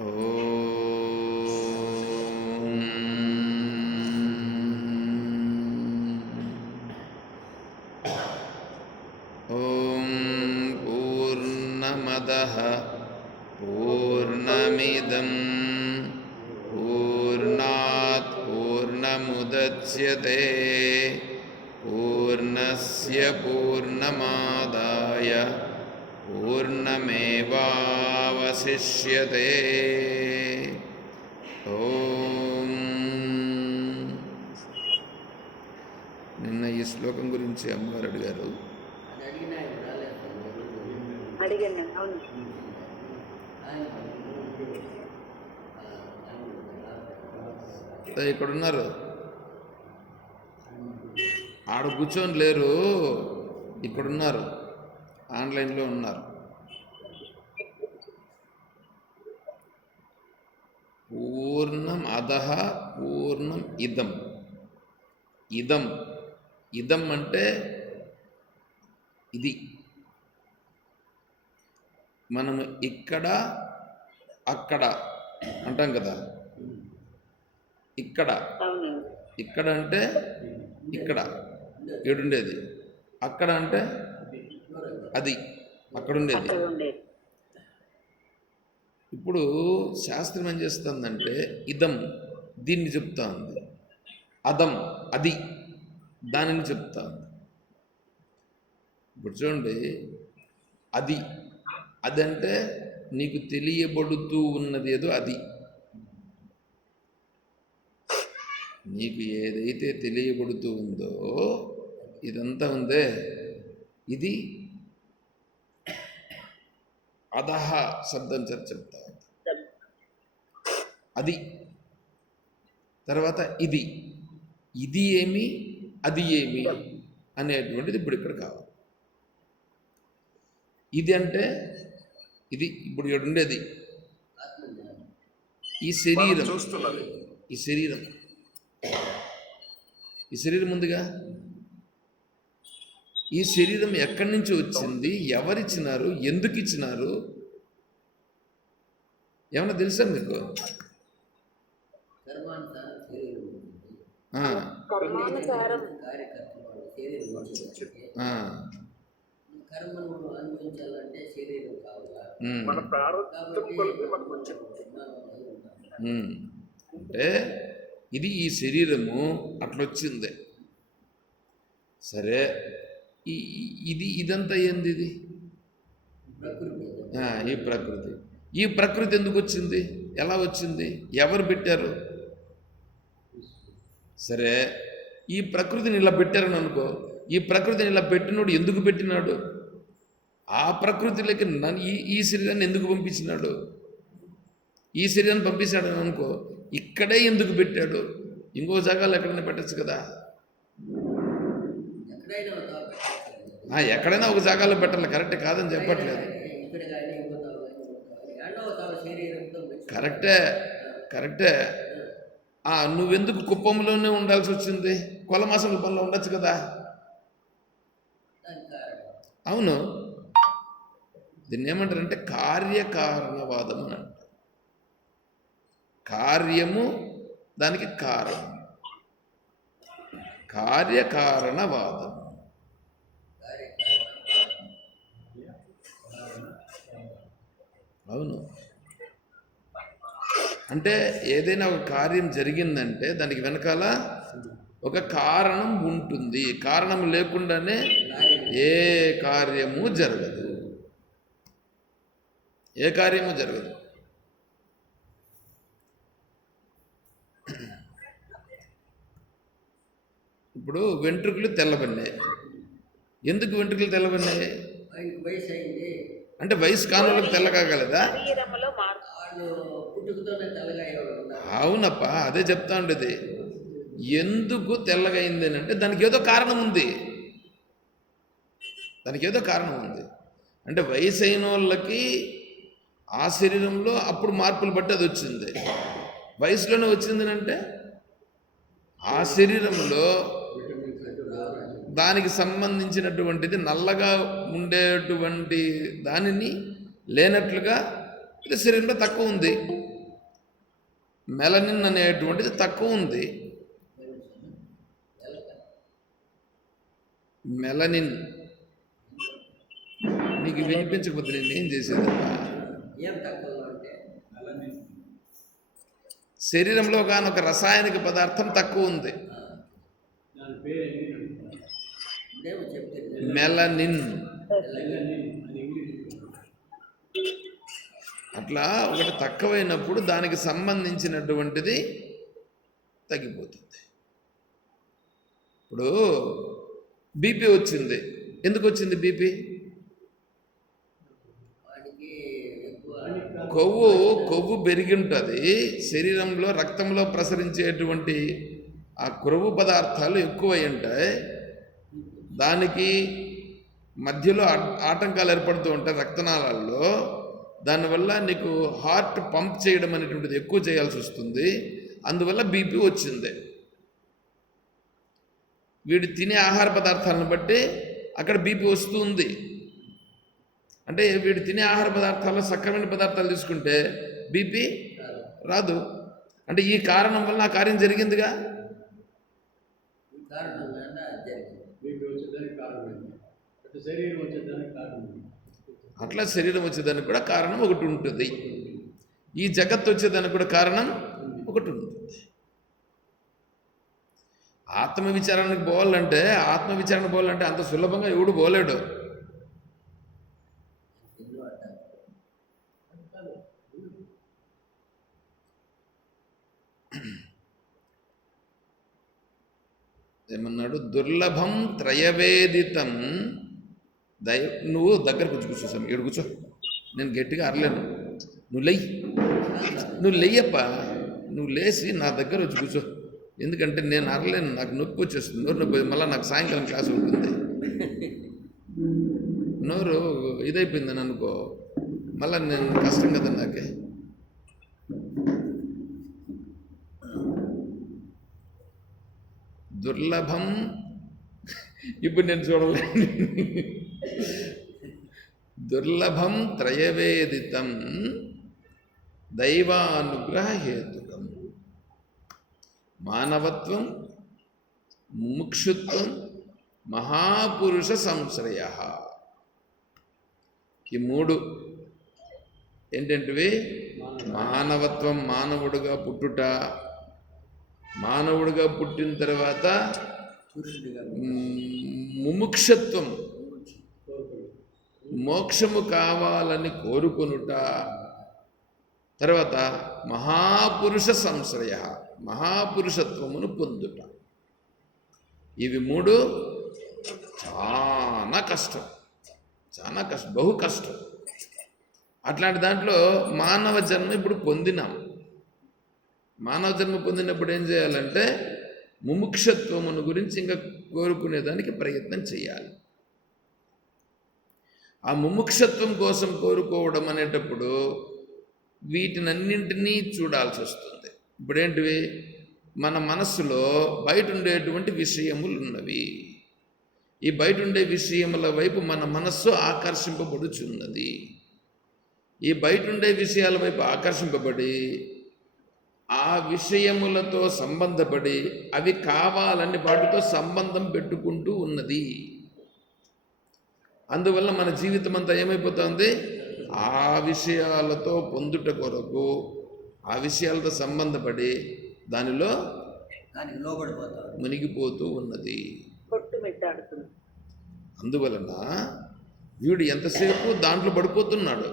ఓం పూర్ణమదః పూర్ణమిదం పూర్ణాత్ పూర్ణముదచ్యతే పూర్ణస్య పూర్ణమాదాయ పూర్ణమేవావశిష్యతే. ఓం. నిన్న ఈ శ్లోకం గురించి అమ్మగారు అడిగారు. ఇక్కడున్నారు, ఆడ కూర్చొని లేరు, ఇక్కడున్నారు, ఆన్లైన్లో ఉన్నారు. పూర్ణం అధః పూర్ణం ఇదం. ఇదం ఇదం అంటే ఇది. మనము ఇక్కడ అక్కడ అంటాం కదా. ఇక్కడ ఇక్కడ అంటే ఇక్కడ ఏడుండేది, అక్కడ అంటే అది అక్కడుండేది. ఇప్పుడు శాస్త్రం ఏం చేస్తుందంటే ఇదం దీన్ని చెప్తా ఉంది, అదం అది దానిని చెప్తా ఉంది. ఇప్పుడు చూడండి, అది అదంటే నీకు తెలియబడుతూ ఉన్నది ఏదో అది. నీకు ఏదైతే తెలియబడుతూ ఉందో ఇదంతా ఉందే, ఇది అధః శబ్దం చెప్తా ఉంది. అది తర్వాత ఇది, ఇది ఏమి అది ఏమి అనేటువంటిది ఇప్పుడు ఇక్కడ కావాలి. ఇది అంటే ఇది ఇప్పుడు ఇక్కడ ఉండేది ఈ శరీరం. ఈ శరీరం ఈ శరీరం ఉందిగా, ఈ శరీరం ఎక్కడి నుంచి వచ్చింది, ఎవరిచ్చినారు, ఎందుకు ఇచ్చినారు, ఏమన్నా తెలుసా మీకు? అంటే ఇది ఈ శరీరము అట్లొచ్చింది. సరే, ఇదంతా ఏంది? ఇది ఈ ప్రకృతి. ఈ ప్రకృతి ఎందుకు వచ్చింది, ఎలా వచ్చింది, ఎవరు పెట్టారు? సరే, ఈ ప్రకృతిని ఇలా పెట్టారని అనుకో, ఈ ప్రకృతిని ఇలా పెట్టినోడు ఎందుకు పెట్టినాడు? ఆ ప్రకృతిలోకి ఈ శరీరాన్ని ఎందుకు పంపించినాడు? ఈ శరీరాన్ని పంపించాడని అనుకో, ఇక్కడే ఎందుకు పెట్టాడు? ఇంకో జాగాలో ఎక్కడైనా పెట్టచ్చు కదా. ఎక్కడైనా ఒక జాగాలో పెట్టాలి, కరెక్ట్ కాదని చెప్పట్లేదు. కరెక్టే కరెక్టే నువ్వెందుకు కుప్పంలోనే ఉండాల్సి వచ్చింది? కొలమాసం పనిలో ఉండొచ్చు కదా. అవును, దీన్ని ఏమంటారంటే కార్యకారణవాదం అని అంటారు. కార్యము దానికి కారణం, కార్యకారణవాదం. అవును, అంటే ఏదైనా ఒక కార్యం జరిగిందంటే దానికి వెనకాల ఒక కారణం ఉంటుంది. కారణం లేకుండానే ఏ కార్యము జరగదు, ఏ కార్యము జరగదు. ఇప్పుడు వెంట్రుకలు తెల్లబడినాయి. ఎందుకు వెంట్రుకలు తెల్లబడినాయి అంటే వయసు కానులకు తెల్ల కాగలదా? అవునప్ప, అదే చెప్తా ఉండేది. ఎందుకు తెల్లగైంది అంటే దానికి ఏదో కారణం ఉంది, దానికి ఏదో కారణం ఉంది. అంటే వయసు అయిన వాళ్ళకి ఆ శరీరంలో అప్పుడు మార్పులు బట్టి అది వచ్చింది. వయసులోనే వచ్చింది అంటే ఆ శరీరంలో దానికి సంబంధించినటువంటిది నల్లగా ఉండేటువంటి దానిని లేనట్లుగా ఇది శరీరంలో తక్కువ ఉంది. మెలనిన్ అనేటువంటిది తక్కువ ఉంది. మెలనిన్ నీకు వినిపించకపోతే నేను ఏం చేసేదమ్మా? శరీరంలో కానొక రసాయనిక పదార్థం తక్కువ ఉంది, మెలనిన్. అట్లా ఒకటి తక్కువైనప్పుడు దానికి సంబంధించినటువంటిది తగ్గిపోతుంది. ఇప్పుడు బీపీ వచ్చింది, ఎందుకు వచ్చింది బీపీ? కొవ్వు పెరిగి ఉంటుంది శరీరంలో, రక్తంలో ప్రసరించేటువంటి ఆ కొవ్వు పదార్థాలు ఎక్కువై ఉంటాయి. దానికి మధ్యలో ఆటంకాలు ఏర్పడుతూ ఉంటాయి రక్తనాళాల్లో. దానివల్ల నీకు హార్ట్ పంప్ చేయడం అనేటువంటిది ఎక్కువ చేయాల్సి వస్తుంది. అందువల్ల బీపీ వచ్చింది. వీడు తినే ఆహార పదార్థాలను బట్టి అక్కడ బీపీ వస్తుంది. అంటే వీడు తినే ఆహార పదార్థాల్లో సక్రమైన పదార్థాలు తీసుకుంటే బీపీ రాదు. అంటే ఈ కారణం వల్ల ఆ కార్యం జరిగిందిగా. అట్లా శరీరం వచ్చేదానికి కూడా కారణం ఒకటి ఉంటుంది. ఈ జగత్తు వచ్చేదానికి కూడా కారణం ఒకటి ఉంటుంది. ఆత్మవిచారణకు పోవాలంటే అంత సులభంగా ఎవడు పోలేడు. ఏమన్నాడు? దుర్లభం త్రయవేదితం నువ్వు దగ్గర కూర్చోసాము, ఏడు కూర్చో, నేను గట్టిగా అరలేను. నువ్వు లెయ్యప్ప, నువ్వు లేచి నా దగ్గర వచ్చి కూర్చో. ఎందుకంటే నేను అరలేను, నాకు నొప్పి వచ్చేస్తుంది, నోరు నొప్పి. మళ్ళీ నాకు సాయంకాలం క్లాస్ ఉంటుంది, నోరు ఇదైపోయిందని అనుకో, మళ్ళీ నేను కష్టం కదా నాకే. దుర్లభం ఇప్పుడు నేను చూడలేను. దుర్లభం త్రయవేదితం దైవానుగ్రహ హేతుకం. మానవత్వం, ముముక్షుత్వం, మహాపురుష సంశ్రయ. ఈ మూడు ఏంటంటివి? మానవత్వం, మానవుడుగా పుట్టుట, మానవుడిగా పుట్టిన తర్వాత ముముక్షత్వం, మోక్షము కావాలని కోరుకొనుట, తర్వాత మహాపురుష సంశ్రయ, మహాపురుషత్వమును పొందుట. ఇవి మూడు చాలా కష్టం, బహు కష్టం. అట్లాంటి దాంట్లో మానవ జన్మ ఇప్పుడు పొందినాం. మానవ జన్మ పొందినప్పుడు ఏం చేయాలంటే ముముక్షత్వమును గురించి ఇంకా కోరుకునేదానికి ప్రయత్నం చేయాలి. ఆ ముముక్షత్వం కోసం కోరుకోవడం అనేటప్పుడు వీటినన్నింటినీ చూడాల్సి వస్తుంది. ఇప్పుడేంటివి? మన మనస్సులో బయట ఉండేటువంటి విషయములు ఉన్నవి. ఈ బయట ఉండే విషయముల వైపు మన మనస్సు ఆకర్షింపబడుచున్నది. ఈ బయట ఉండే విషయాల వైపు ఆకర్షింపబడి ఆ విషయములతో సంబంధపడి అవి కావాలని వాటితో సంబంధం పెట్టుకుంటూ ఉన్నది. అందువల్ల మన జీవితం అంతా ఏమైపోతుంది? ఆ విషయాలతో పొందుట కొరకు ఆ విషయాలతో సంబంధపడి దానిలో మునిగిపోతూ ఉన్నది. అందువలన వీడు ఎంతసేపు దాంట్లో పడిపోతున్నాడు.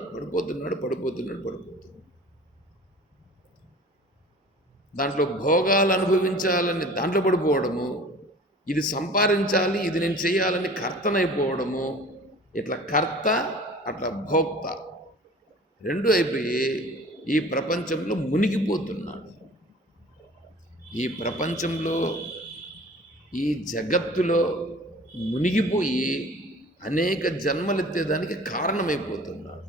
దాంట్లో భోగాలు అనుభవించాలని దాంట్లో పడిపోవడము, ఇది సంపాదించాలి, ఇది నేను చేయాలని కర్తనైపోవడము. ఇట్లా కర్త, అట్లా భోక్త రెండు అయిపోయి ఈ ప్రపంచంలో మునిగిపోతున్నాడు. ఈ ప్రపంచంలో, ఈ జగత్తులో మునిగిపోయి అనేక జన్మలెత్తేదానికి కారణమైపోతున్నాడు.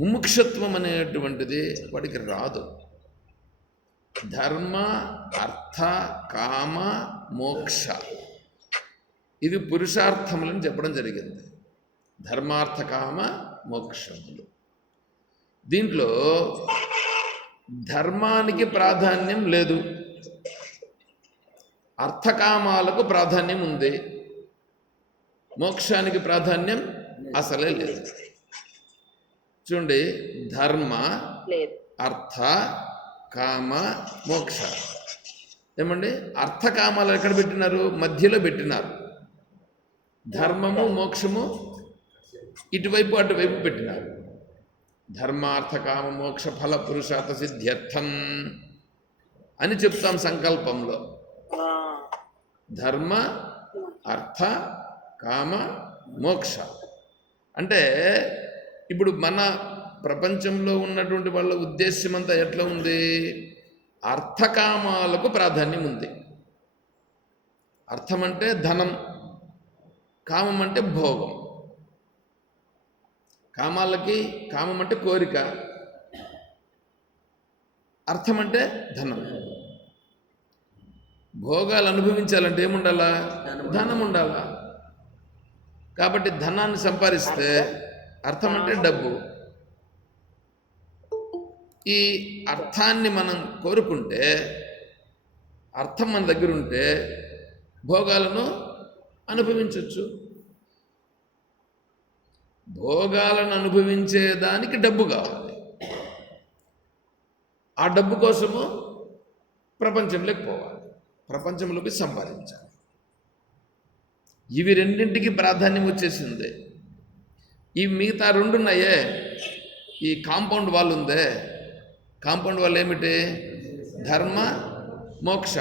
ముముక్షత్వం అనేటువంటిది వాడికి రాదు. ధర్మ, అర్థ, కామ, మోక్ష ఇవి పురుషార్థములని చెప్పడం జరిగింది. ధర్మార్థ కామ మోక్షములు. దీంట్లో ధర్మానికి ప్రాధాన్యం లేదు, అర్థకామాలకు ప్రాధాన్యం ఉంది, మోక్షానికి ప్రాధాన్యం అసలే లేదు. చూడండి, ధర్మ, అర్థ, కామ, మోక్ష. ఏమండి, అర్థకామాలు ఎక్కడ పెట్టినారు? మధ్యలో పెట్టినారు. ధర్మము మోక్షము ఇటువైపు అటువైపు పెట్టినారు. ధర్మార్థ కామ మోక్ష ఫల పురుషార్థ సిద్ధ్యర్థం అని చెప్తాం సంకల్పంలో. ధర్మ, అర్థ, కామ, మోక్ష అంటే ఇప్పుడు మన ప్రపంచంలో ఉన్నటువంటి వాళ్ళ ఉద్దేశ్యం అంతా ఎట్లా ఉంది? అర్థకామాలకు ప్రాధాన్యం ఉంది. అర్థం అంటే ధనం, కామం అంటే భోగం. కామం అంటే కోరిక, అర్థం అంటే ధనం. భోగాలు అనుభవించాలంటే ఏముండాలా? ధనం ఉండాలా. కాబట్టి ధనాన్ని సంపాదిస్తే అర్థం అంటే డబ్బు. ఈ అర్థాన్ని మనం కోరుకుంటే, అర్థం మన దగ్గర ఉంటే భోగాలను అనుభవించవచ్చు. భోగాలను అనుభవించేదానికి డబ్బు కావాలి. ఆ డబ్బు కోసము ప్రపంచంలోకి పోవాలి, ప్రపంచంలోకి సంపాదించాలి. ఇవి రెండింటికి ప్రాధాన్యం వచ్చేసింది. ఈ మిగతా రెండు ఉన్నాయే, ఈ కాంపౌండ్ వాల్ ఉందే, కాంపౌండ్ వాల్ ఏమిటి? ధర్మ, మోక్ష.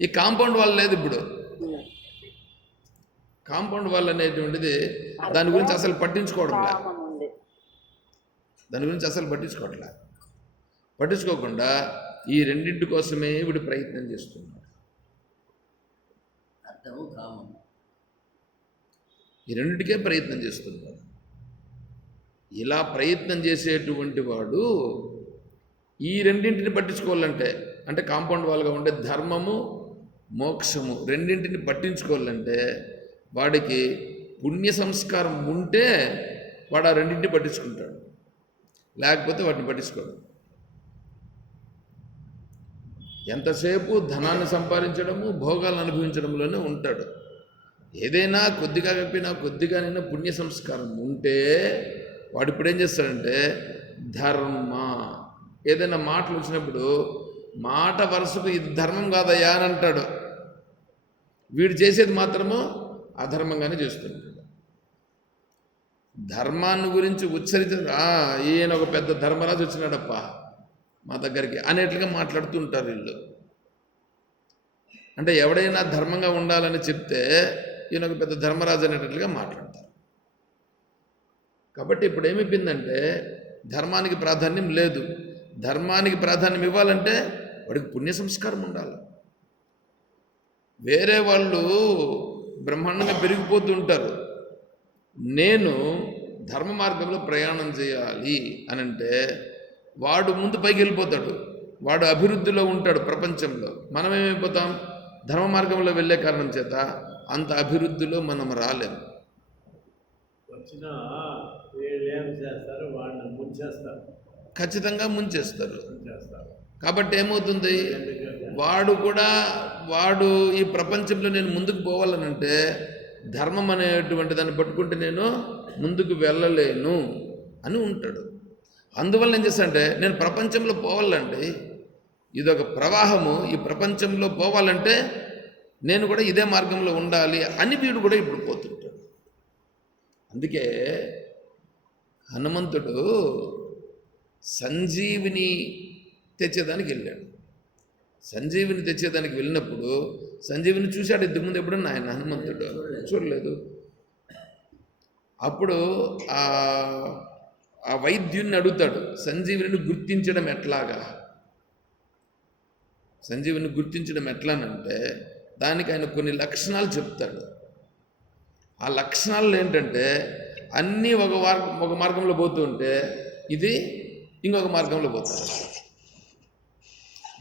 ఈ కాంపౌండ్ వాల్ లేదు ఇప్పుడు. కాంపౌండ్ వాల్ అనేటువంటిది దాని గురించి అసలు పట్టించుకోవట్లే. పట్టించుకోకుండా ఈ రెండింటి కోసమే వీడు ప్రయత్నం చేస్తున్నాడు. ఈ రెండింటికే ప్రయత్నం చేస్తున్నాడు. ఇలా ప్రయత్నం చేసేటువంటి వాడు ఈ రెండింటిని పట్టించుకోవాలంటే, అంటే కాంపౌండ్ వాల్గా ఉండే ధర్మము, మోక్షము రెండింటిని పట్టించుకోవాలంటే వాడికి పుణ్య సంస్కారం ఉంటే వాడు ఆ రెండింటిని పట్టించుకుంటాడు, లేకపోతే వాటిని పట్టించుకోడు. ఎంతసేపు ధనాన్ని సంపాదించడము, భోగాలను అనుభవించడంలోనే ఉంటాడు. ఏదైనా కొద్దిగా కప్పినా కొద్దిగానైనా పుణ్య సంస్కారం ఉంటే వాడు ఇప్పుడు ఏం చేస్తాడంటే ధర్మ, ఏదైనా మాటలు వచ్చినప్పుడు మాట వరుసకు ఇది ధర్మం కాదయ్యా అని అంటాడు. వీడు చేసేది మాత్రము అధర్మంగానే చేస్తుంటాడు. ధర్మాన్ని గురించి ఉచ్చరించిన ఈయన ఒక పెద్ద ధర్మరాజు వచ్చినాడప్ప మా దగ్గరికి అనేట్లుగా మాట్లాడుతూ ఉంటారు వీళ్ళు. అంటే ఎవడైనా ధర్మంగా ఉండాలని చెప్తే ఈయన ఒక పెద్ద ధర్మరాజు అనేటట్లుగా మాట్లాడతారు. కాబట్టి ఇప్పుడు ఏమైపోయిందంటే ధర్మానికి ప్రాధాన్యం లేదు. ధర్మానికి ప్రాధాన్యం ఇవ్వాలంటే వాడికి పుణ్య సంస్కారం ఉండాలి. వేరే వాళ్ళు బ్రహ్మాండంగా పెరిగిపోతూ ఉంటారు. నేను ధర్మ మార్గంలో ప్రయాణం చేయాలి అని అంటే వాడు ముందు పైకి వెళ్ళిపోతాడు, వాడు అభివృద్ధిలో ఉంటాడు ప్రపంచంలో. మనం ఏమైపోతాం? ధర్మ మార్గంలో వెళ్ళే కారణం చేత అంత అభివృద్ధిలో మనం రాలేము. ఖచ్చితంగా ముంచేస్తారు. కాబట్టి ఏమవుతుంది? వాడు ఈ ప్రపంచంలో నేను ముందుకు పోవాలనంటే ధర్మం అనేటువంటి దాన్ని పట్టుకుంటే నేను ముందుకు వెళ్ళలేను అని ఉంటాడు. అందువల్ల ఏం చేస్తానంటే నేను ప్రపంచంలో పోవాలండి, ఇదొక ప్రవాహము, ఈ ప్రపంచంలో పోవాలంటే నేను కూడా ఇదే మార్గంలో ఉండాలి అని వీడు కూడా ఇప్పుడు పోతుంటాడు. అందుకే హనుమంతుడు సంజీవిని తెచ్చేదానికి వెళ్ళాడు. సంజీవిని తెచ్చేదానికి వెళ్ళినప్పుడు సంజీవిని చూశాడు ఇంతకు ముందు ఎప్పుడన్నా ఆయన హనుమంతుడు చూడలేదు. అప్పుడు ఆ వైద్యుని అడుగుతాడు సంజీవిని గుర్తించడం ఎట్లాగా. సంజీవిని గుర్తించడం ఎట్లానంటే దానికి ఆయన కొన్ని లక్షణాలు చెప్తాడు. ఆ లక్షణాలు ఏంటంటే అన్నీ ఒక మార్గంలో పోతూ ఉంటే ఇది ఇంకొక మార్గంలో పోతుంది,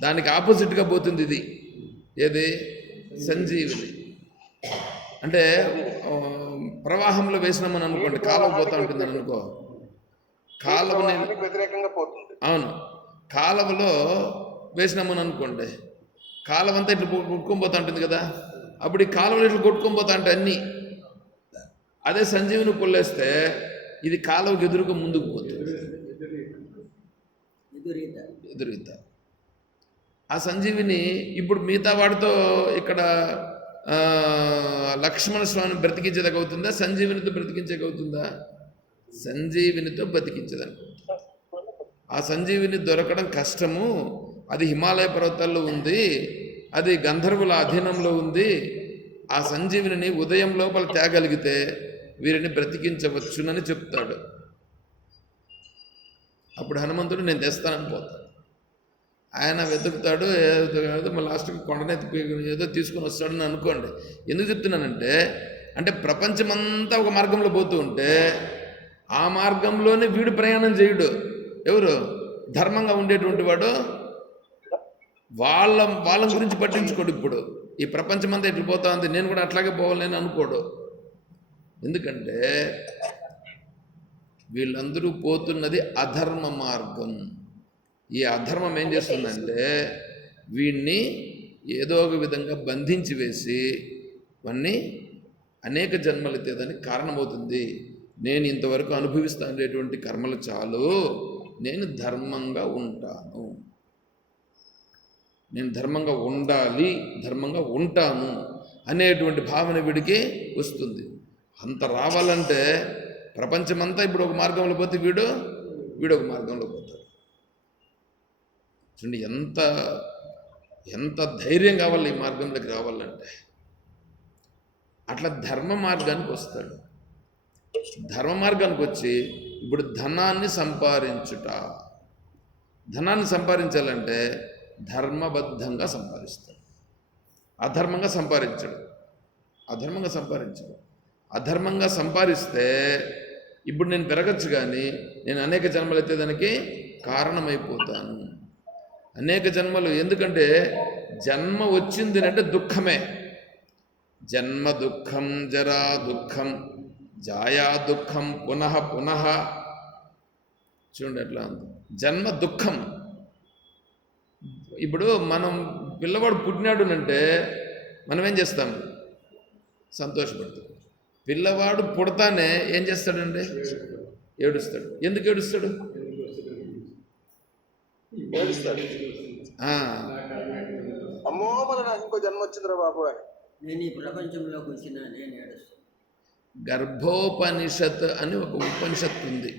దానికి ఆపోజిట్గా పోతుంది ఇది. ఏది? సంజీవిని. అంటే ప్రవాహంలో వేసినామని అనుకోండి, కాలువ పోతూ ఉంటుందని అనుకో, కాలువని వ్యతిరేకంగా పోతుంది. అవును, కాలువలో వేసినామని అనుకోండి, కాలువ అంతా ఇట్లా కొట్టుకొని పోతా ఉంటుంది కదా, అప్పుడు ఈ కాలువలు ఇట్లా కొట్టుకొని పోతా ఉంటాయి అన్నీ. అదే సంజీవిని కొల్లేస్తే ఇది కాలువకి ఎదురుగా ముందుకు పోతుంది, ఎదురీత. ఆ సంజీవిని ఇప్పుడు మిగతా వాడితో ఇక్కడ లక్ష్మణ స్వామిని బ్రతికించేదవుతుందా, సంజీవినితో బ్రతికించగవుతుందా? సంజీవినితో బ్రతికించదనుకుంటుంది. ఆ సంజీవిని దొరకడం కష్టము, అది హిమాలయ పర్వతాల్లో ఉంది, అది గంధర్వుల అధీనంలో ఉంది. ఆ సంజీవిని ఉదయం లోపల తేగలిగితే వీరిని బ్రతికించవచ్చునని చెప్తాడు. అప్పుడు హనుమంతుడు నేను తెస్తానని పోతాడు. ఆయన వెతుకుతాడు, మళ్ళీ లాస్ట్కి కొండనెత్తి ఏదో తీసుకొని వస్తాడని అనుకోండి. ఎందుకు చెప్తున్నానంటే, అంటే ప్రపంచమంతా ఒక మార్గంలో పోతూ ఉంటే ఆ మార్గంలోనే వీడు ప్రయాణం చేయడు. ఎవరు ధర్మంగా ఉండేటువంటి వాడు వాళ్ళ గురించి పట్టించుకోడు. ఇప్పుడు ఈ ప్రపంచమంతా ఎట్లు పోతా ఉంది, నేను కూడా అట్లాగే పోవాలని అనుకోడు. ఎందుకంటే వీళ్ళందరూ పోతున్నది అధర్మ మార్గం. ఈ అధర్మం ఏం చేస్తుందంటే వీడిని ఏదో ఒక విధంగా బంధించి వేసి వాణ్ణి అనేక జన్మలు ఎత్తేదానికి కారణమవుతుంది. నేను ఇంతవరకు అనుభవిస్తానేటువంటి కర్మలు చాలు, నేను ధర్మంగా ఉంటాను, నేను ధర్మంగా ఉండాలి, ధర్మంగా ఉంటాను అనేటువంటి భావన వీడికి వస్తుంది. అంత రావాలంటే ప్రపంచమంతా ఇప్పుడు ఒక మార్గంలో పోతే వీడు ఒక మార్గంలో పోతాడు. చూడండి ఎంత ధైర్యం కావాలి ఈ మార్గంలోకి రావాలంటే. అట్లా ధర్మ మార్గానికి వస్తాడు. ధర్మ మార్గానికి వచ్చి ఇప్పుడు ధనాన్ని సంపాదించాలంటే ధర్మబద్ధంగా సంపాదిస్తాడు, అధర్మంగా సంపాదిస్తే ఇప్పుడు నేను పెరగచ్చు, కానీ నేను అనేక జన్మలు ఎత్తేదానికి కారణమైపోతాను. అనేక జన్మలు, ఎందుకంటే జన్మ వచ్చింది అంటే దుఃఖమే. జన్మ దుఃఖం, జరా దుఃఖం, జాయా దుఃఖం, పునః పునః. చూడండి ఎట్లా ఉంది జన్మ దుఃఖం. ఇప్పుడు మనం పిల్లవాడు పుట్టినాడు అంటే మనం ఏం చేస్తాం? సంతోషపడతాం. పిల్లవాడు పుడతానే ఏం చేస్తాడండి? ఏడుస్తాడు. ఎందుకు ఏడుస్తాడు? అమ్మో మన నాకు ఇంకో జన్మ వచ్చిందిరా బాబు అని. నేను ఈ ప్రపంచంలోకి వచ్చిన నేను ఏడుస్తాను. గర్భోపనిషత్ అని ఒక ఉపనిషత్తు ఉంది.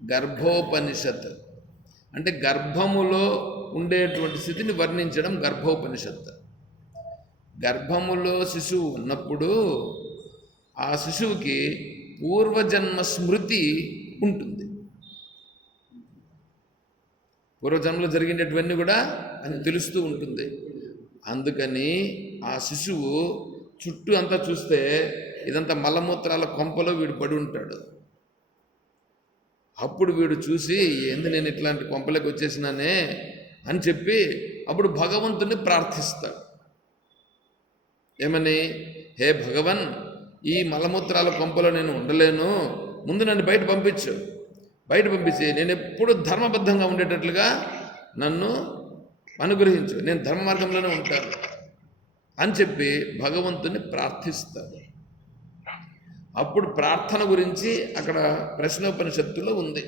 గర్భోపనిషత్ అంటే గర్భములో ఉండేటువంటి స్థితిని వర్ణించడం గర్భోపనిషత్. గర్భములో శిశువు ఉన్నప్పుడు ఆ శిశువుకి పూర్వజన్మ స్మృతి ఉంటుంది. పూర్వజన్మలో జరిగినటువన్నీ కూడా అని తెలుస్తూ ఉంటుంది. అందుకని ఆ శిశువు చుట్టూ అంతా చూస్తే ఇదంతా మలమూత్రాల కొంపలో వీడు పడి ఉంటాడు. అప్పుడు వీడు చూసి ఏంది నేను ఇట్లాంటి కొంపలోకి వచ్చేసినానే అని చెప్పి అప్పుడు భగవంతుని ప్రార్థిస్తాడు. ఏమని? హే భగవన్, ఈ మలమూత్రాల కొంపలో నేను ఉండలేను, ముందు నన్ను బయట పంపించి నేను ఎప్పుడు ధర్మబద్ధంగా ఉండేటట్లుగా నన్ను అనుగ్రహించు, నేను ధర్మ మార్గంలోనే ఉంటాను అని చెప్పి భగవంతుని ప్రార్థిస్తాడు. అప్పుడు ప్రార్థన గురించి అక్కడ ప్రశ్నోపనిషత్తులో ఉంది.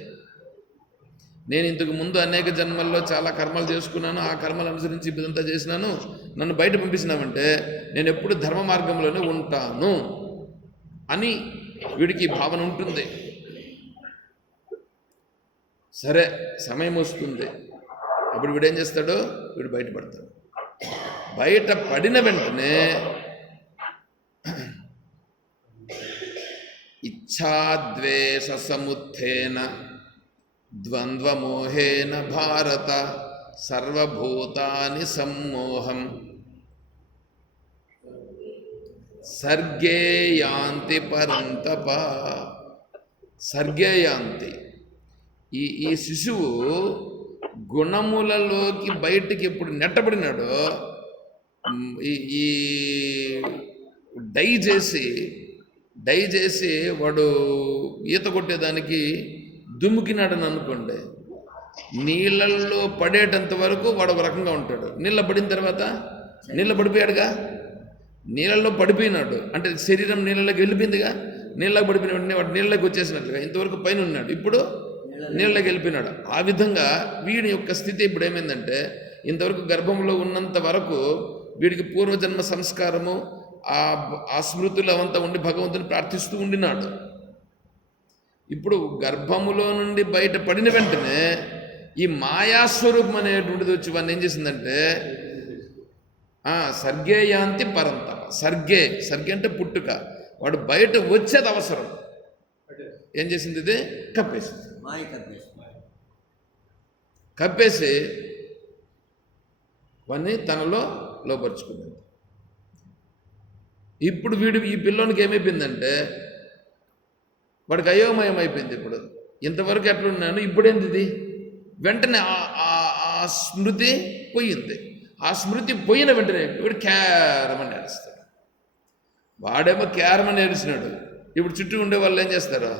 నేను ఇంతకు ముందు అనేక జన్మల్లో చాలా కర్మలు చేసుకున్నాను, ఆ కర్మలు అనుసరించి ఇదంతా చేసినాను, నన్ను బయట పంపించినామంటే నేను ఎప్పుడు ధర్మ మార్గంలోనే ఉంటాను అని వీడికి భావన ఉంటుంది. సరే, సమయం వస్తుంది, అప్పుడు వీడేం చేస్తాడు? వీడు బయటపడతాడు. బయట పడిన వెంటనే ఇచ్ఛాద్వేష సముత్థేన ద్వంద్వమోహేన భారత సర్వభూతాని సమ్మోహం సర్గే యాంతి పరంతప. సర్గే యాంతి. ఈ శిశువు గుణములలోకి బయటికి ఎప్పుడు నెట్టబడినాడో ఈ డై చేసి వాడు ఈత కొట్టేదానికి దుమ్ముకినాడని అనుకోండి, నీళ్ళల్లో పడేటంత వరకు వాడు ఒక రకంగా ఉంటాడు. నీళ్ళ పడిన తర్వాత నీళ్ళ పడిపోయాడుగా, నీళ్ళల్లో పడిపోయినాడు అంటే శరీరం నీళ్ళలోకి వెళ్ళిపోయిందిగా, నీళ్ళకి పడిపోయిన వెంటనే వాడు నీళ్ళకి వచ్చేసినట్లుగా ఇంతవరకు పైన ఉన్నాడు, ఇప్పుడు నీళ్ళకి వెళ్ళిపోయినాడు. ఆ విధంగా వీడి యొక్క స్థితి ఇప్పుడు ఏమైందంటే, ఇంతవరకు గర్భంలో ఉన్నంత వరకు వీడికి పూర్వజన్మ సంస్కారము ఆ స్మృతులు అవంతా ఉండి భగవంతుని ప్రార్థిస్తూ ఉండినాడు. ఇప్పుడు గర్భములో నుండి బయట పడిన వెంటనే ఈ మాయాస్వరూపం అనేటువంటిది వచ్చి వాడిని ఏం చేసిందంటే, సర్గే యాంతి పరంతప. సర్గే అంటే పుట్టుక, వాడు బయట వచ్చేది అవసరం. ఏం చేసింది? ఇది కప్పేసింది. కప్పేసి వాడిని తనలో లోపరుచుకున్నది. ఇప్పుడు ఈ పిల్లోనికి ఏమైపోయిందంటే, వాడికి అయోమయం అయిపోయింది. ఇప్పుడు ఇంతవరకు ఎట్లున్నాను, ఇప్పుడేంది ఇది? వెంటనే ఆ స్మృతి పోయింది. ఆ స్మృతి పోయిన వెంటనే ఇప్పుడు క్యారమని ఏడుస్తాడు. వాడేమో క్యారమని ఏడిచినాడు. ఇప్పుడు చుట్టూ ఉండే వాళ్ళు ఏం చేస్తారు?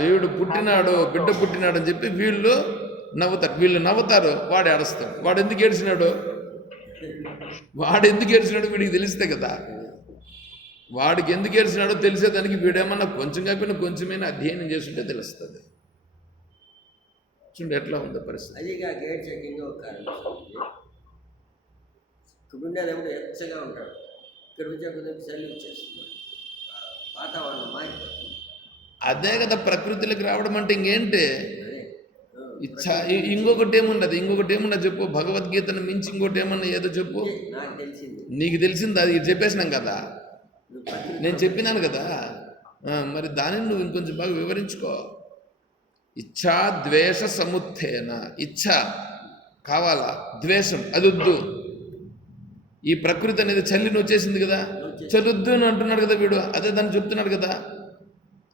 వీడు పుట్టినాడు, బిడ్డ పుట్టినాడు అని చెప్పి వీళ్ళు నవ్వుతారు. వాడు ఏడుస్తాడు. వాడు ఎందుకు ఏడిచినాడు వీడికి తెలిస్తే కదా. వాడికి ఎందుకు ఏడిచినాడో తెలిసేదానికి వీడేమన్నా కొంచెం కాకపోయినా కొంచెమైనా అధ్యయనం చేస్తుంటే తెలుస్తుంది. చూడండి ఎట్లా ఉందో పరిస్థితి. అదిగా గేట్ చెకింగ్ ఒక కారణం. ఇక్కడ ఉండేటప్పుడు ఎచ్చగా ఉంటాడు, ఇక్కడ వచ్చే కొద్దిగా చలి వచ్చేస్తున్నాడు, వాతావరణం మారిపోతుంది. అదే కదా ప్రకృతిలోకి రావడం అంటే. ఇంకేంటి ఇంకొకటి ఏముండదు చెప్పు. భగవద్గీతను మించి ఇంకోటి ఏమన్నా ఏదో చెప్పు. నాకు తెలిసింది, నీకు తెలిసింది అది చెప్పేసినాం కదా, నేను చెప్పినాను కదా. మరి దానిని నువ్వు ఇంకొంచెం బాగా వివరించుకో. ఇచ్ఛా ద్వేష సముత్థేన. ఇచ్ఛ కావాలా, ద్వేషం అది వద్దు. ఈ ప్రకృతి అనేది చల్లిని వచ్చేసింది కదా, చలొద్దు అని అంటున్నాడు కదా వీడు. అదే దాన్ని చెప్తున్నాడు కదా,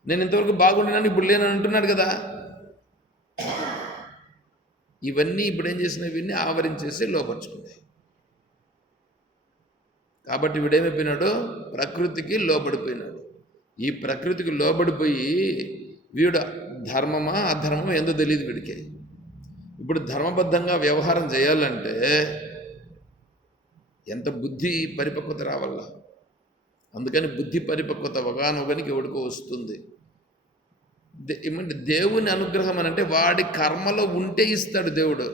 నేను ఇంతవరకు బాగుండినాను ఇప్పుడు లేనని అంటున్నాడు కదా. ఇవన్నీ ఇప్పుడు ఏం చేసినాయి, ఇవన్నీ ఆవరించేసి లోపరుచుకున్నాయి. కాబట్టి వీడేమైపోయినాడు, ప్రకృతికి లోబడిపోయినాడు. ఈ ప్రకృతికి లోబడిపోయి వీడు ధర్మమా అధర్మమా ఏందో తెలియదు వీడికి. ఇప్పుడు ధర్మబద్ధంగా వ్యవహారం చేయాలంటే ఎంత బుద్ధి పరిపక్వత రావాల. అందుకని బుద్ధి పరిపక్వత ఒకనొకనికి ఎవడికో వస్తుంది. ఏమంటే దేవుని అనుగ్రహం అని అంటే వాడి కర్మలో ఉంటే ఇస్తాడు దేవుడు.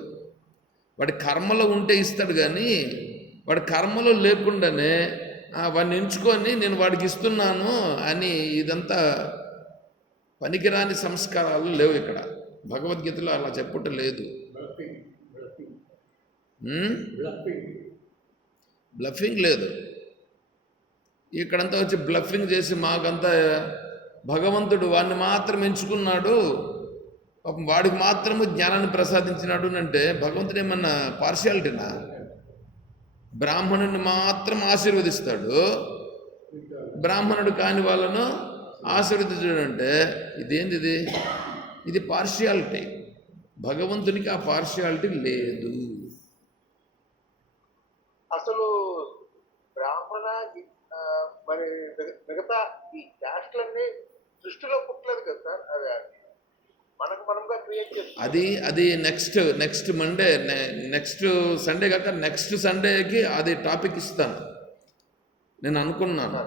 వాడి కర్మలో ఉంటే ఇస్తాడు, కానీ వాడి కర్మలో లేకుండానే వాడిని ఎంచుకొని నేను వాడికి ఇస్తున్నాను అని ఇదంతా పనికిరాని సంస్కారాలు లేవు ఇక్కడ. భగవద్గీతలో అలా చెప్పుట లేదు. బ్లఫింగ్ లేదు ఇక్కడంతా. వచ్చి బ్లఫింగ్ చేసి మాకంతా భగవంతుడు వాడిని మాత్రం ఎంచుకున్నాడు, పాపం వాడికి మాత్రము జ్ఞానాన్ని ప్రసాదించినాడు అంటే భగవంతుడు ఏమన్నా పార్షియాలిటీనా? బ్రాహ్మణుని మాత్రం ఆశీర్వదిస్తాడు, బ్రాహ్మణుడు కాని వాళ్ళను ఆశీర్వదించడం అంటే ఇదేంది? ఇది పార్షియాలిటీ. భగవంతునికి ఆ పార్షియాలిటీ లేదు. అసలు బ్రాహ్మణ మరి మిగతా ఈ క్యాస్ట్లన్నీ సృష్టిలో పుట్టలేదు కదా సార్, అది మనంగా క్రియేట్ చేస్తాం. అది నెక్స్ట్ మండే, నెక్స్ట్ సండే కాక నెక్స్ట్ సండేకి అది టాపిక్ ఇస్తాను. నేను అనుకున్నాను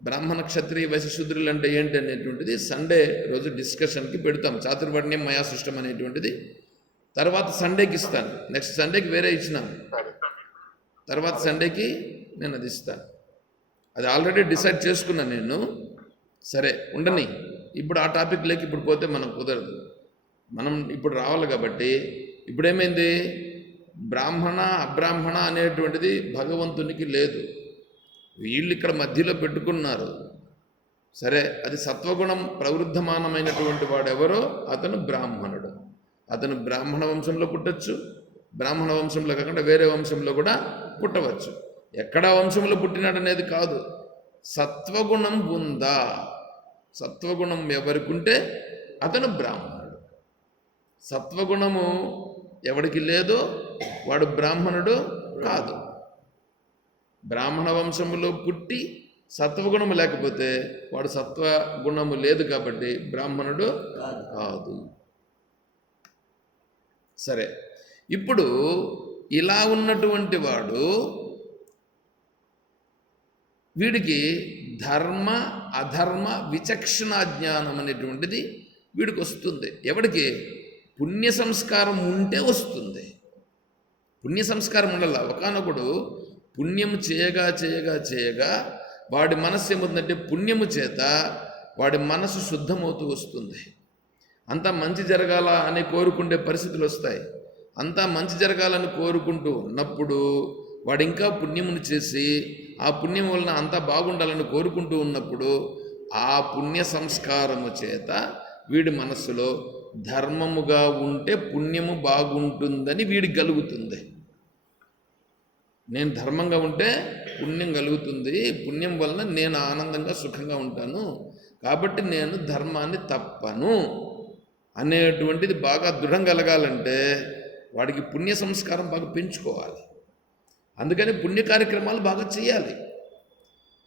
బ్రాహ్మణ క్షత్రియ వైశ్య శూద్రులు అంటే ఏంటి అనేటువంటిది సండే రోజు డిస్కషన్కి పెడతాం. చాతుర్వర్ణ్యం మయా సృష్టం అనేటువంటిది తర్వాత సండేకి ఇస్తాను. నెక్స్ట్ సండేకి వేరే ఇచ్చినాను, తర్వాత సండేకి నేను అది ఇస్తాను. అది ఆల్రెడీ డిసైడ్ చేసుకున్నాను నేను. సరే ఉండని, ఇప్పుడు ఆ టాపిక్లోకి ఇప్పుడు పోతే మనం కుదరదు. మనం ఇప్పుడు రావాలి కాబట్టి ఇప్పుడు ఏమైంది, బ్రాహ్మణ అబ్రాహ్మణ అనేటువంటిది భగవంతునికి లేదు. వీళ్ళు ఇక్కడ మధ్యలో పెట్టుకున్నారు. సరే, అది సత్వగుణం ప్రవృద్ధమానమైనటువంటి వాడెవరో అతను బ్రాహ్మణుడు. అతను బ్రాహ్మణ వంశంలో పుట్టచ్చు, బ్రాహ్మణ వంశంలో కాకుండా వేరే వంశంలో కూడా పుట్టవచ్చు. ఎక్కడా వంశంలో పుట్టినాడు అనేది కాదు, సత్వగుణం ఉందా, సత్వగుణం ఎవరికి ఉంటే అతను బ్రాహ్మణుడు. సత్వగుణము ఎవడికి లేదో వాడు బ్రాహ్మణుడు కాదు. బ్రాహ్మణ వంశంలో పుట్టి సత్వగుణము లేకపోతే వాడు సత్వగుణము లేదు కాబట్టి బ్రాహ్మణుడు కాదు. కాదు. సరే, ఇప్పుడు ఇలా ఉన్నటువంటి వాడు వీడికి ధర్మ అధర్మ విచక్షణ జ్ఞానం అనేటువంటిది వీడికి వస్తుంది. ఎవడికి? పుణ్య సంస్కారం ఉంటే వస్తుంది. పుణ్య సంస్కారం ఉండాల. ఒకానొకడు పుణ్యము చేయగా చేయగా చేయగా వాడి మనస్సు ఏమవుతుందంటే పుణ్యము చేత వాడి మనసు శుద్ధమవుతూ వస్తుంది. అంతా మంచి జరగాల అని కోరుకుంటే పరిస్థితులు వస్తాయి. అంతా మంచి జరగాలని కోరుకుంటూ ఉన్నప్పుడు వాడు ఇంకా పుణ్యమును చేసి ఆ పుణ్యం వలన అంతా బాగుండాలని కోరుకుంటూ ఉన్నప్పుడు ఆ పుణ్య సంస్కారము చేత వీడి మనస్సులో ధర్మముగా ఉంటే పుణ్యము బాగుంటుందని వీడికి కలుగుతుంది. నేను ధర్మంగా ఉంటే పుణ్యం కలుగుతుంది, పుణ్యం వలన నేను ఆనందంగా సుఖంగా ఉంటాను, కాబట్టి నేను ధర్మాన్ని తప్పను అనేటువంటిది బాగా దృఢం కలగాలంటే వాడికి పుణ్య సంస్కారం బాగా పెంచుకోవాలి. అందుకని పుణ్య కార్యక్రమాలు బాగా చేయాలి.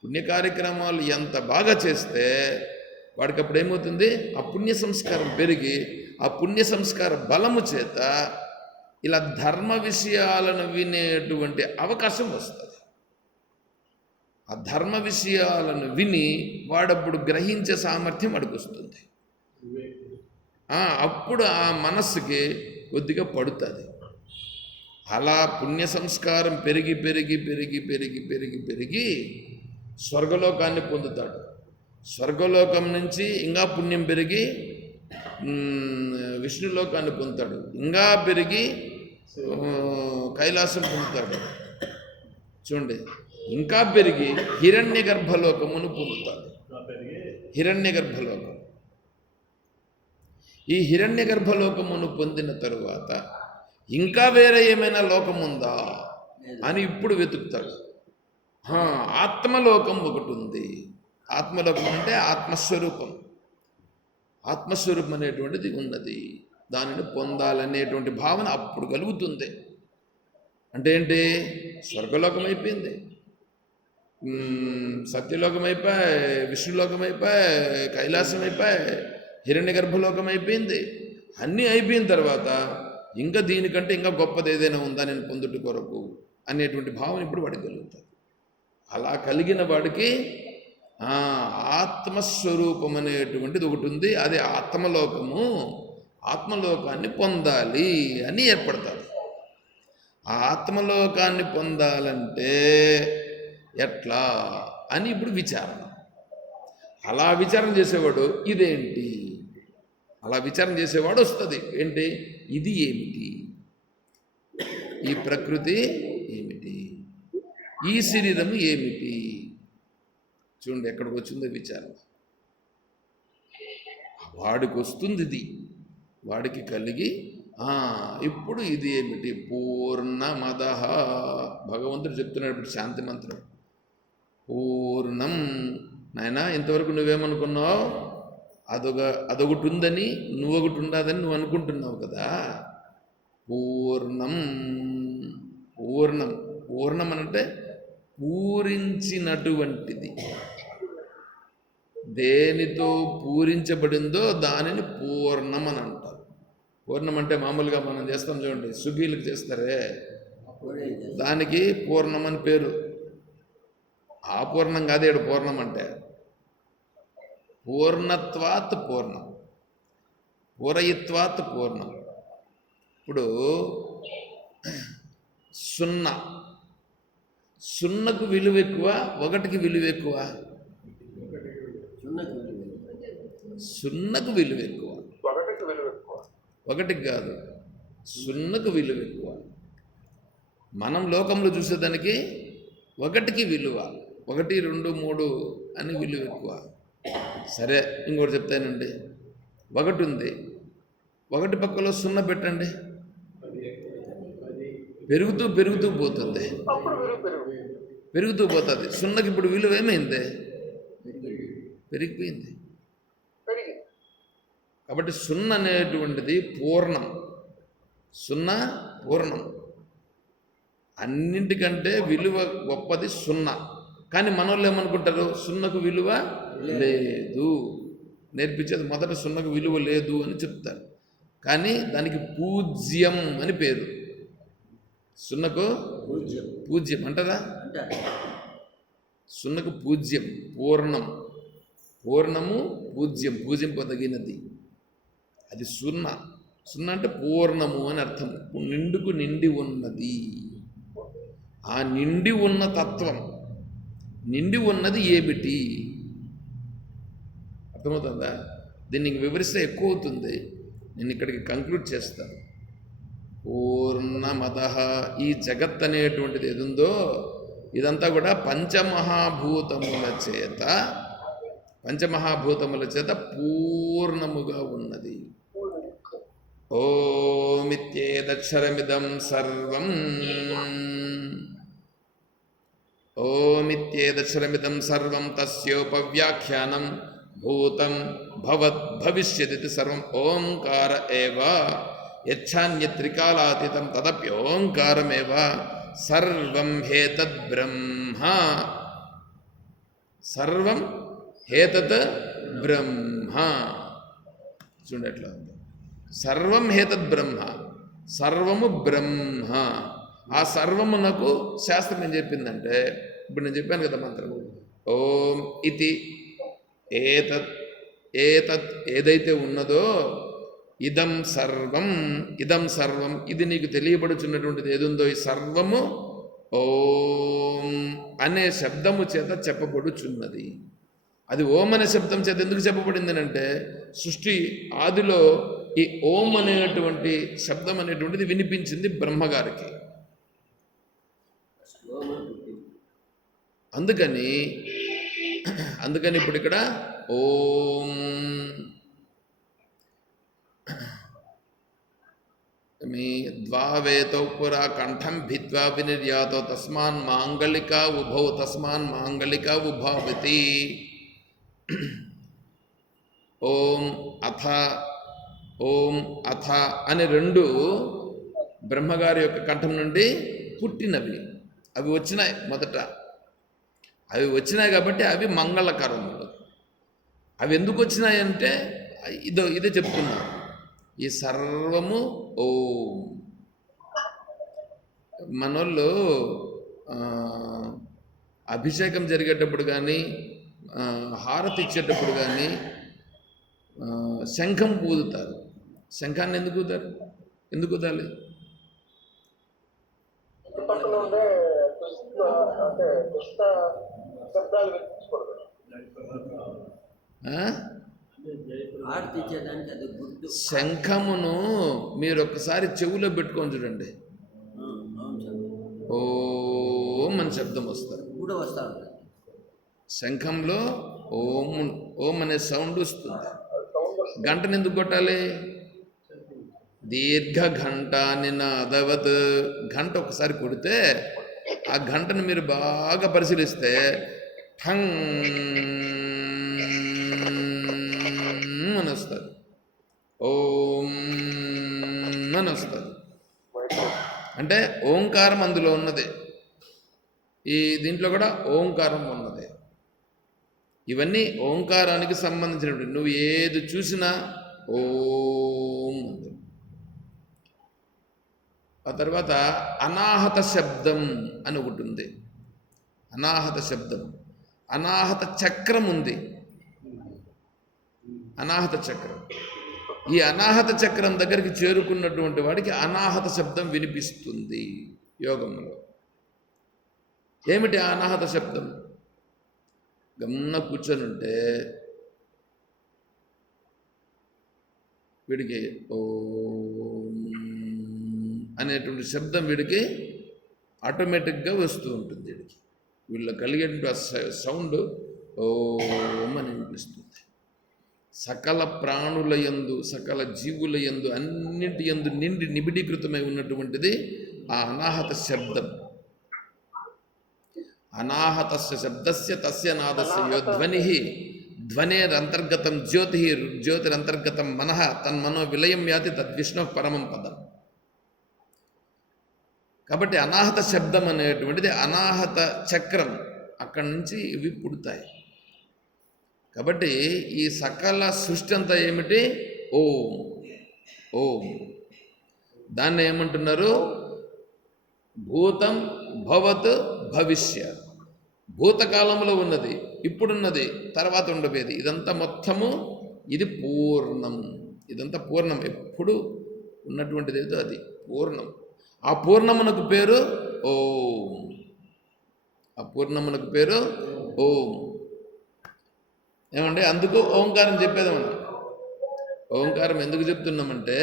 పుణ్య కార్యక్రమాలు ఎంత బాగా చేస్తే వాడికి అప్పుడు ఏమవుతుంది? ఆ పుణ్య సంస్కారం పెరిగి ఆ పుణ్య సంస్కార బలము చేత ఇలా ధర్మ విషయాలను వినేటువంటి అవకాశం వస్తుంది. ఆ ధర్మ విషయాలను విని వాడప్పుడు గ్రహించే సామర్థ్యం వాడికి వస్తుంది. అప్పుడు ఆ మనస్సుకి కొద్దిగా పడుతుంది. అలా పుణ్య సంస్కారం పెరిగి పెరిగి పెరిగి పెరిగి పెరిగి పెరిగి స్వర్గలోకాన్ని పొందుతాడు. స్వర్గలోకం నుంచి ఇంకా పుణ్యం పెరిగి విష్ణులోకాన్ని పొందుతాడు. ఇంకా పెరిగి కైలాసం పొందుతాడు. చూడండి, ఇంకా పెరిగి హిరణ్య గర్భలోకమును పొందుతాడు. హిరణ్య గర్భలోకం. ఈ హిరణ్య గర్భలోకమును పొందిన తరువాత ఇంకా వేరే ఏమైనా లోకం ఉందా అని ఇప్పుడు వెతుకుతాడు. ఆత్మలోకం ఒకటి ఉంది. ఆత్మలోకం అంటే ఆత్మస్వరూపం. ఆత్మస్వరూపం అనేటువంటిది ఉన్నది. దానిని పొందాలనేటువంటి భావన అప్పుడు కలుగుతుంది. అంటే ఏంటి? స్వర్గలోకం అయిపోయింది, సత్యలోకం అయిపోయి, విష్ణులోకం అయిపోయి, కైలాసం అయిపోయి, హిరణ్య గర్భలోకం అయిపోయింది. అన్నీ అయిపోయిన తర్వాత ఇంకా దీనికంటే ఇంకా గొప్పది ఏదైనా ఉందా నేను పొందుట కొరకు అనేటువంటి భావన ఇప్పుడు వాడికి కలుగుతుంది. అలా కలిగిన వాడికి ఆత్మస్వరూపం అనేటువంటిది ఒకటి ఉంది. అది ఆత్మలోకము. ఆత్మలోకాన్ని పొందాలి అని ఏర్పడతాడు. ఆ ఆత్మలోకాన్ని పొందాలంటే ఎట్లా అని ఇప్పుడు విచారణ. అలా విచారణ చేసేవాడు ఇదేంటి, అలా విచారణ చేసేవాడు వస్తుంది. ఏంటి? ఇది ఏమిటి? ఈ ప్రకృతి ఏమిటి? ఈ శరీరము ఏమిటి? చూడండి ఎక్కడికి వచ్చిందో విచారణ. వాడికి వస్తుంది ఇది, వాడికి కలిగి ఇప్పుడు ఇది ఏమిటి? పూర్ణమదః. భగవంతుడు చెప్తున్నాడు ఇప్పుడు శాంతి మంత్రం. పూర్ణం. నాయనా, ఇంతవరకు నువ్వేమనుకున్నావు? అదొకటి ఉందని, నువ్వొకటి ఉండదని నువ్వు అనుకుంటున్నావు కదా. పూర్ణం. పూర్ణం. పూర్ణం అనంటే పూరించినటువంటిది. దేనితో పూరించబడిందో దానిని పూర్ణం అని అంటారు. పూర్ణం అంటే మామూలుగా మనం చేస్తాం చూడండి, సుబీలకు చేస్తారే, దానికి పూర్ణం అని పేరు. ఆ పూర్ణం కాదు ఏడు పూర్ణం అంటే. పూర్ణత్వాత్ పూర్ణం, పూరయిత్వాత్ పూర్ణం. ఇప్పుడు సున్నా, సున్నకు విలువ ఎక్కువ, ఒకటికి విలువ ఎక్కువ? సున్నకు విలువ ఎక్కువ, ఒకటికి కాదు. సున్నకు విలువ ఎక్కువ. మనం లోకంలో చూసేదానికి ఒకటికి విలువ, 1, 2, 3 అని విలువ ఎక్కువ. సరే, ఇంకోటి చెప్తానండి. ఒకటి ఉంది, ఒకటి పక్కలో సున్నా పెట్టండి, పెరుగుతూ పెరుగుతూ పోతుంది, పెరుగుతూ పోతుంది. సున్నకి ఇప్పుడు విలువ ఏమైంది? పెరిగిపోయింది. కాబట్టి సున్నా అనేటువంటిది పూర్ణం. సున్నా పూర్ణం. అన్నింటికంటే విలువ గొప్పది సున్నా. కానీ మనోళ్ళు ఏమనుకుంటారు, సున్నకు విలువ లేదు. నేర్పించేది మొదట సున్నకు విలువ లేదు అని చెప్తారు. కానీ దానికి పూజ్యం అని పేరు. సున్నకు పూజ్యం పూజ్యం అంటారా? అంటారు. సున్నకు పూజ్యం, పూర్ణం, పూర్ణము పూజ్యం, పూజింపదగినది. అది సున్న. సున్న అంటే పూర్ణము అని అర్థం. నిండుకు నిండి ఉన్నది. ఆ నిండి ఉన్న తత్వం, నిండి ఉన్నది ఏమిటి? అర్థమవుతుందా? దీన్ని ఇంక వివరిస్తే ఎక్కువ అవుతుంది. నేను ఇక్కడికి కంక్లూడ్ చేస్తాను. పూర్ణమదః, ఈ జగత్ అనేటువంటిది ఏదుందో ఇదంతా కూడా పంచమహాభూతముల చేత పూర్ణముగా ఉన్నది. ఓమిత్యేదక్షరమిదం సర్వం, ఓమిత్యేదక్షరమిదం సర్వం తస్యోపవ్యాఖ్యానం భూతం భవత్ భవిష్యతి సర్వం ఓంకార ఏవ. యచ్ఛాన్యత్రికాలాతీతం తదప్యోంకారమేవ. సర్వం హేతద్ బ్రహ్మ, సర్వం హేతత్ బ్రహ్మ. చూడండి ఎట్లా ఉంది. సర్వం హేతద్ బ్రహ్మ, సర్వము బ్రహ్మ. ఆ సర్వమునకు శాస్త్రం ఏం చెప్పిందంటే, ఇప్పుడు నేను చెప్పాను కదా మంత్రము, ఓం ఇతి ఏతత్, ఏతత్ ఏదైతే ఉన్నదో, ఇదం సర్వం, ఇదం సర్వం, ఇది నీకు తెలియబడుచున్నటువంటిది ఏదుందో ఈ సర్వము ఓం అనే శబ్దము చేత చెప్పబడుచున్నది. అది ఓం అనే శబ్దం చేత ఎందుకు చెప్పబడింది అంటే, సృష్టి ఆదిలో ఈ ఓం అనేటువంటి శబ్దం అనేటువంటిది వినిపించింది బ్రహ్మగారికి. అందుకని ఇప్పుడు ఇక్కడ ఓం మీ ద్వావేతో పురా కంఠం భిత్వా వినిర్యాతో తస్మాన్ మాంగళికా ఉభౌ, తస్మాన్ మాంగళికా ఉభావతి. ఓం అథ, ఓం అథ అనే రెండు బ్రహ్మగారి యొక్క కంఠం నుండి పుట్టినవి. అవి వచ్చినాయి మొదట. అవి వచ్చినాయి కాబట్టి అవి మంగళకరములు. అవి ఎందుకు వచ్చినాయంటే ఇదే చెప్తున్నా. ఈ సర్వము ఓం. మనోళ్ళు అభిషేకం జరిగేటప్పుడు కానీ, హారతి ఇచ్చేటప్పుడు కానీ శంఖం ఊదుతారు. శంఖాన్ని ఎందుకు ఊదారు? ఎందుకు ఊదాలి? చుట్టుపక్కల ఉండే అంటే దుష్ట శబ్దాలు వినిపించకూడదు. ఆర్తి ఇచ్చేదానికి అది గుర్తు. శంఖమును మీరు ఒక్కసారి చెవులో పెట్టుకొని చూడండి. ఓం అని శబ్దం వస్తారు. కూడా వస్తూ ఉంటుంది. శంఖంలో ఓం, ఓం అనే సౌండ్ వస్తుంది. గంటను ఎందుకు కొట్టాలి? దీర్ఘ ఘంట నినాదవత్. గంట ఒకసారి కొడితే ఆ గంటను మీరు బాగా పరిశీలిస్తే ఠంగ్ అని వస్తుంది, ఓం అని వస్తుంది. అంటే ఓంకారం అందులో ఉన్నది. ఈ దీంట్లో కూడా ఓంకారం ఉన్నది. ఇవన్నీ ఓంకారానికి సంబంధించినటువంటి. నువ్వు ఏది చూసినా ఓం ఉంది. ఆ తర్వాత అనాహత శబ్దం అని ఒకటి ఉంది. అనాహత శబ్దం, అనాహత చక్రం ఉంది. అనాహత చక్రం, ఈ అనాహత చక్రం దగ్గరికి చేరుకున్నటువంటి వాడికి అనాహత శబ్దం వినిపిస్తుంది యోగంలో. ఏమిటి అనాహత శబ్దం? గమ్మున కూర్చొనుంటే వీడికి ఓం అనేటువంటి శబ్దం వీడికి ఆటోమేటిక్గా వస్తూ ఉంటుంది. వీడికి వీళ్ళు కలిగేటువంటి సౌండ్ ఓం అని వినిపిస్తుంది. సకల ప్రాణుల యందు, సకల జీవుల యందు, అన్నింటి యందు నిండి నిబిడీకృతమై ఉన్నటువంటిది ఆ అనాహత శబ్దం. అనాహతస్య శబ్దస్య తస్య నాదస్య యో ధ్వని ధ్వనేరంతర్గతం జ్యోతి, జ్యోతిరంతర్గతం మనః తన్మనో విలయం యాతి తద్విష్ణు పరమం పదం. కాబట్టి అనాహత శబ్దం అనేటువంటిది అనాహత చక్రం. అక్కడి నుంచి ఇవి పుడతాయి. కాబట్టి ఈ సకల సృష్టి అంతా ఏమిటి? ఓం. ఓం. దాన్ని ఏమంటున్నారు? భూతం భవత్ భవిష్య. భూతకాలంలో ఉన్నది, ఇప్పుడున్నది, తర్వాత ఉండబోయేది, ఇదంతా మొత్తము ఇది పూర్ణం. ఇదంతా పూర్ణం, ఎప్పుడు ఉన్నటువంటిది ఏదో అది పూర్ణం. ఆ పూర్ణమునకు పేరు ఓం. ఆ పూర్ణమునకు పేరు ఓం. ఏమండి? అందుకు ఓంకారం చెప్పేది మనం. ఓంకారం ఎందుకు చెప్తున్నామంటే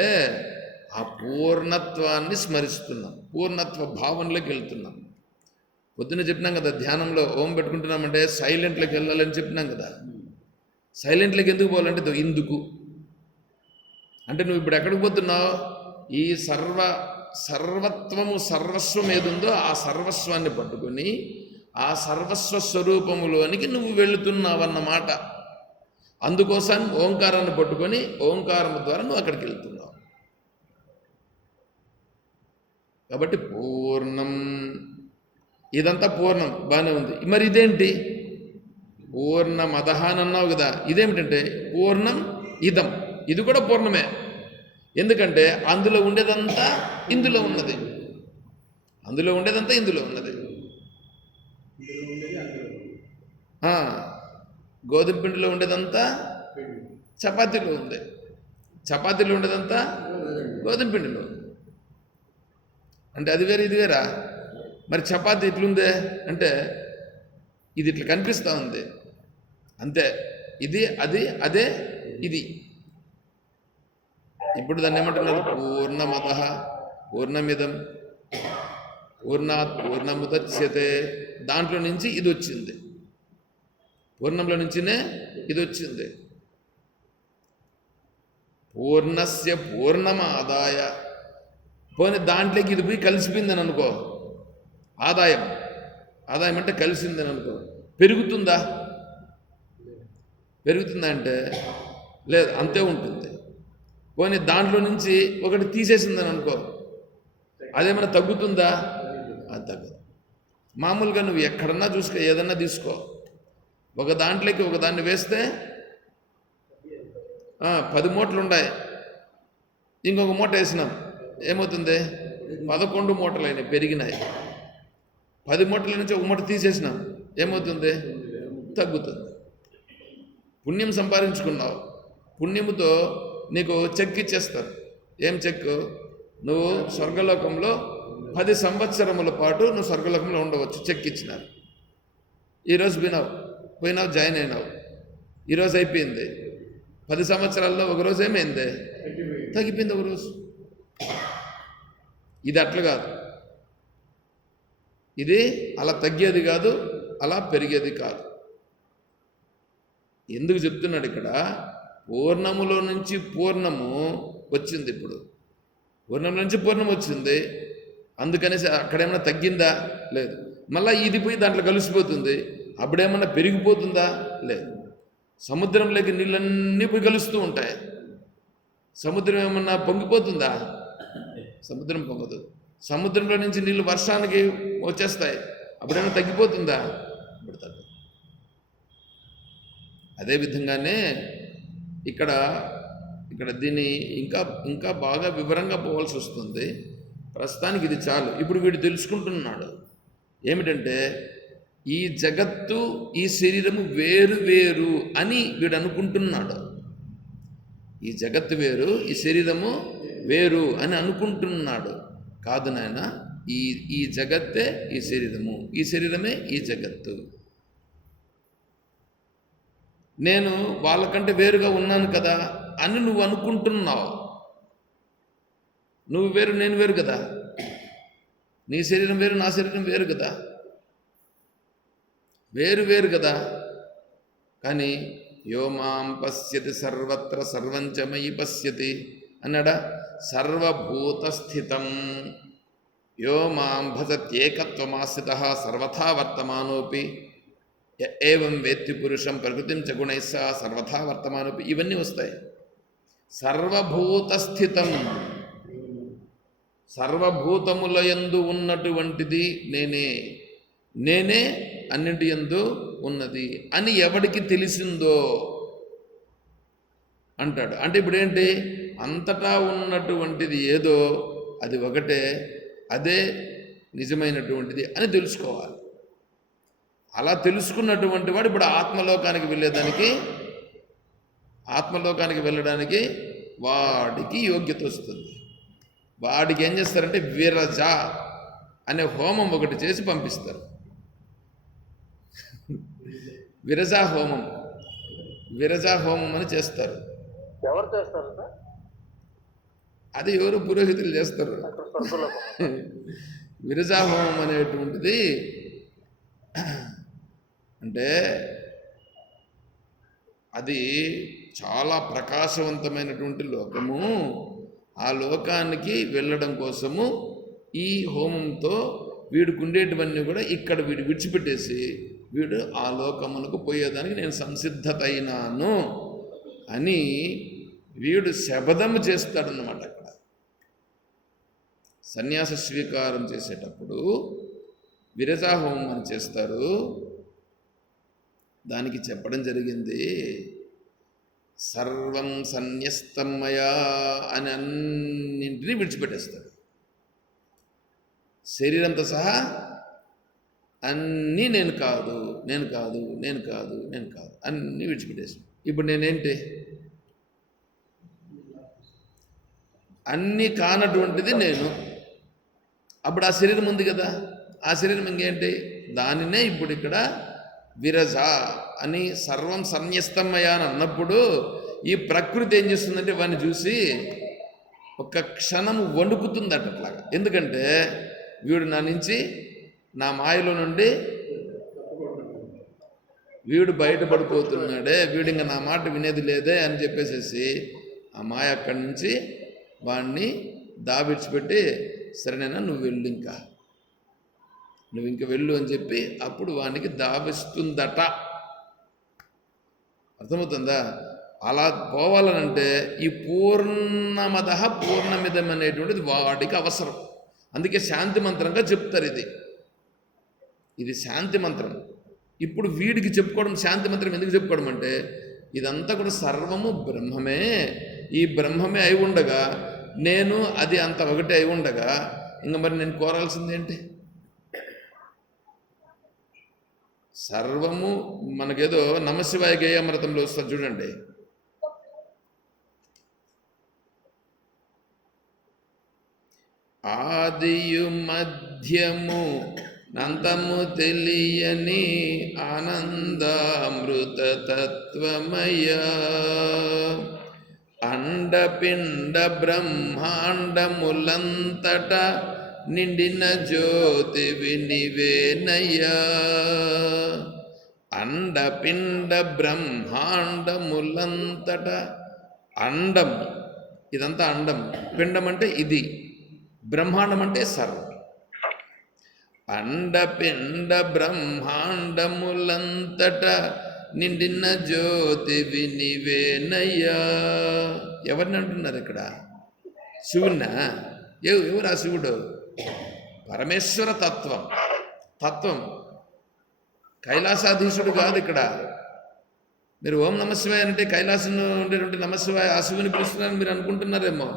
ఆ పూర్ణత్వాన్ని స్మరిస్తున్నాం, పూర్ణత్వ భావనలోకి వెళ్తున్నాం. పొద్దున్న చెప్పినాం కదా, ధ్యానంలో ఓం పెట్టుకుంటున్నామంటే సైలెంట్లోకి వెళ్ళాలని చెప్పినాం కదా. సైలెంట్లోకి ఎందుకు పోవాలంటే ఇందుకు అంటే నువ్వు ఇప్పుడు ఎక్కడికి పోతున్నావు? ఈ సర్వత్వము సర్వస్వం ఏదుందో ఆ సర్వస్వాన్ని పట్టుకొని ఆ సర్వస్వ స్వరూపములోనికి నువ్వు వెళుతున్నావన్నమాట. అందుకోసం ఓంకారాన్ని పట్టుకొని ఓంకారం ద్వారా నువ్వు అక్కడికి వెళ్తున్నావు. కాబట్టి పూర్ణం, ఇదంతా పూర్ణం, బాగానే ఉంది. మరి ఇదేంటి? పూర్ణమదః అని అన్నావు కదా, ఇదేమిటంటే పూర్ణం ఇదం. ఇది కూడా పూర్ణమే, ఎందుకంటే అందులో ఉండేదంతా ఇందులో ఉన్నది. అందులో ఉండేదంతా ఇందులో ఉన్నది. గోధుమ పిండిలో ఉండేదంతా చపాతీలో ఉంది, చపాతీలో ఉండేదంతా గోధుమ పిండిలో ఉంది. అంటే అది వేరే ఇది వేరా? మరి చపాతీ ఇట్లుందే అంటే ఇది ఇట్లా కనిపిస్తూ ఉంది అంతే. ఇది అది అదే ఇది. ఇప్పుడు దాన్ని ఏమంటున్నారు? పూర్ణమదః పూర్ణమిదం పూర్ణాత్ పూర్ణముదచ్యతే. దాంట్లో నుంచి ఇది వచ్చింది, పూర్ణంలో నుంచినే ఇది వచ్చింది. పూర్ణస్య పూర్ణమాదాయ. పోనీ దాంట్లోకి ఇది పోయి కలిసిపోయిందని అనుకో, ఆదాయం అంటే కలిసిందని అనుకో, పెరుగుతుందా? పెరుగుతుందా అంటే లేదు, అంతే ఉంటుంది. పోనీ దాంట్లో నుంచి ఒకటి తీసేసిందని అనుకో, అదేమైనా తగ్గుతుందా? అది తగ్గదు. మామూలుగా నువ్వు ఎక్కడన్నా చూసుకో, ఏదన్నా తీసుకో, ఒక దాంట్లోకి ఒక దాన్ని వేస్తే 10 మూటలు ఉన్నాయి, ఇంకొక మూట వేసినాం, ఏమవుతుంది? 11 మూటలు అయినాయి, పెరిగినాయి. 10 మూటల నుంచి ఒక మూట తీసేసినాం, ఏమవుతుంది? తగ్గుతుంది. పుణ్యం సంపాదించుకున్నావు, పుణ్యముతో నీకు చెక్ ఇచ్చేస్తారు. ఏం చెక్? నువ్వు స్వర్గలోకంలో 10 సంవత్సరముల పాటు నువ్వు స్వర్గలోకంలో ఉండవచ్చు, చెక్ ఇచ్చినారు. ఈరోజు పోయినావు జాయిన్ అయినావు, ఈరోజు అయిపోయింది. 10 సంవత్సరాల్లో ఒకరోజు ఏమైంది? తగ్గిపోయింది ఒకరోజు. ఇది అట్లా కాదు, ఇది అలా తగ్గేది కాదు, అలా పెరిగేది కాదు. ఎందుకు చెప్తున్నాడు ఇక్కడ? పూర్ణములో నుంచి పూర్ణము వచ్చింది. ఇప్పుడు పూర్ణంలో నుంచి పూర్ణం వచ్చింది, అందుకనేసి అక్కడేమన్నా తగ్గిందా? లేదు. మళ్ళీ ఇది పోయి దాంట్లో కలిసిపోతుంది, అప్పుడేమన్నా పెరిగిపోతుందా? లేదు. సముద్రంలోకి నీళ్ళన్నీ పోయి కలుస్తూ ఉంటాయి, సముద్రం ఏమన్నా పొంగిపోతుందా? సముద్రం పొంగదు. సముద్రంలో నుంచి నీళ్ళు వర్షానికి వచ్చేస్తాయి, అప్పుడేమన్నా తగ్గిపోతుందా? ఇప్పుడు తగ్గదు. అదేవిధంగానే ఇక్కడ దీన్ని ఇంకా బాగా వివరంగా పోవాల్సి వస్తుంది. ప్రస్తుతానికి ఇది చాలు. ఇప్పుడు వీడు తెలుసుకుంటున్నాడు ఏమిటంటే ఈ జగత్తు ఈ శరీరము వేరు వేరు అని వీడు అనుకుంటున్నాడు. ఈ జగత్తు వేరు, ఈ శరీరము వేరు అని అనుకుంటున్నాడు. కాదు నాయన, ఈ జగత్తే ఈ శరీరము, ఈ శరీరమే ఈ జగత్తు. నేను వాళ్ళకంటే వేరుగా ఉన్నాను కదా అని నువ్వు అనుకుంటున్నావు. నువ్వు వేరు, నేను వేరు కదా. నీ శరీరం వేరు, నా శరీరం వేరు కదా, వేరు కదా. కానీ యో మాం పశ్యతి సర్వత్ర సర్వంచ మయి పశ్యతి అన్నాడా? సర్వభూతస్థితం యో మాం భజత్యేకత్వమాశ్రితః సర్వథా వర్తమానోపి ఏవం వేత్తి పురుషం ప్రకృతిం చ గుణైః సహ సర్వథా వర్తమానోపి. ఇవన్నీ వస్తాయి. సర్వభూతస్థితం, సర్వభూతముల యందు ఉన్నటువంటిది నేనే. నేనే అన్నింటి యందు ఉన్నది అని ఎవడికి తెలిసిందో అంటాడు. అంటే ఇప్పుడు ఏంటి, అంతటా ఉన్నటువంటిది ఏదో అది ఒకటే, అదే నిజమైనటువంటిది అని తెలుసుకోవాలి. అలా తెలుసుకున్నటువంటి వాడు ఇప్పుడు ఆత్మలోకానికి వెళ్ళడానికి వాడికి యోగ్యత వస్తుంది. వాడికి ఏం చేస్తారంటే విరజ అనే హోమం ఒకటి చేసి పంపిస్తారు. విరజా హోమం అని చేస్తారు. ఎవరు చేస్తారు సార్? అది ఎవరు పురోహితులు చేస్తారు. అక్కడ స్వర్గంలో విరజా హోమం అనేటువంటిది అంటే అది చాలా ప్రకాశవంతమైనటువంటి లోకము. ఆ లోకానికి వెళ్ళడం కోసము ఈ హోమంతో వీడికి ఉండేటివన్నీ కూడా ఇక్కడ వీడు విడిచిపెట్టేసి వీడు ఆ లోకమునకు పోయేదానికి నేను సంసిద్ధత అయినాను అని వీడు శపథము చేస్తాడన్నమాట. అక్కడ సన్యాస స్వీకారం చేసేటప్పుడు విరజా హోమం అని చేస్తారు. దానికి చెప్పడం జరిగింది, సర్వం సన్యస్తమయా అని అన్నింటినీ విడిచిపెట్టేస్తాడు. శరీరంతో సహా అన్నీ నేను కాదు అన్నీ విడిచిపెట్టేసాడు. ఇప్పుడు నేనేంటి, అన్నీ కానటువంటిది నేను. అప్పుడు ఆ శరీరం ఉంది కదా, ఆ శరీరం ఇంకేంటి, దానినే ఇప్పుడు ఇక్కడ విరజ అని సర్వం సన్యస్తమయ్యా అని అన్నప్పుడు ఈ ప్రకృతి ఏం చేస్తుందంటే వాడిని చూసి ఒక క్షణం వణుకుతుంది అట్లాగా. ఎందుకంటే వీడు నా నుంచి, నా మాయలో నుండి వీడు బయటపడిపోతున్నాడే, వీడు ఇంకా నా మాట వినేది లేదే అని చెప్పేసేసి ఆ మాయ అక్కడి నుంచి వాడిని దాబిడిచిపెట్టి, సరేనైనా నువ్వు ఇంక వెళ్ళు అని చెప్పి అప్పుడు వానికి దావిస్తుందట. అర్థమవుతుందా? అలా పోవాలనంటే ఈ పూర్ణమిదం అనేటువంటిది వాడికి అవసరం. అందుకే శాంతి మంత్రంగా చెప్తారు. ఇది శాంతి మంత్రం. ఇప్పుడు వీడికి చెప్పుకోవడం శాంతి మంత్రం ఎందుకు చెప్పుకోవడం అంటే ఇదంతా కూడా సర్వము బ్రహ్మమే, ఈ బ్రహ్మమే అయి ఉండగా నేను అది అంత ఒకటే అయి ఉండగా ఇంకా మరి నేను కోరాల్సింది ఏంటి? సర్వము మనకేదో నమశివాయ గేయామృతంలో వస్తుంది చూడండి, ఆదియు మధ్యము నంతము తెలియని ఆనందామృత తత్వమయ అండపిండ బ్రహ్మాండములంతట నిండిన జ్యోతి వినివేనయ్యా. అండపిండ బ్రహ్మాండములంతట, అండం ఇదంతా అండం, పిండం అంటే ఇది, బ్రహ్మాండం అంటే సర్వం. అండపిండ బ్రహ్మాండములంతట నిండిన జ్యోతి వినివేనయ్యా. ఎవరిని అంటున్నారు ఇక్కడ? శివున్నా? ఎవరు ఆ శివుడు? పరమేశ్వర తత్వం, కైలాసాధీశుడు కాదు ఇక్కడ. మీరు ఓం నమశివాయ అంటే కైలాసంలో ఉండేటువంటి నమశివాయ ఆ శివుని పిలుస్తున్నారని మీరు అనుకుంటున్నారేమో.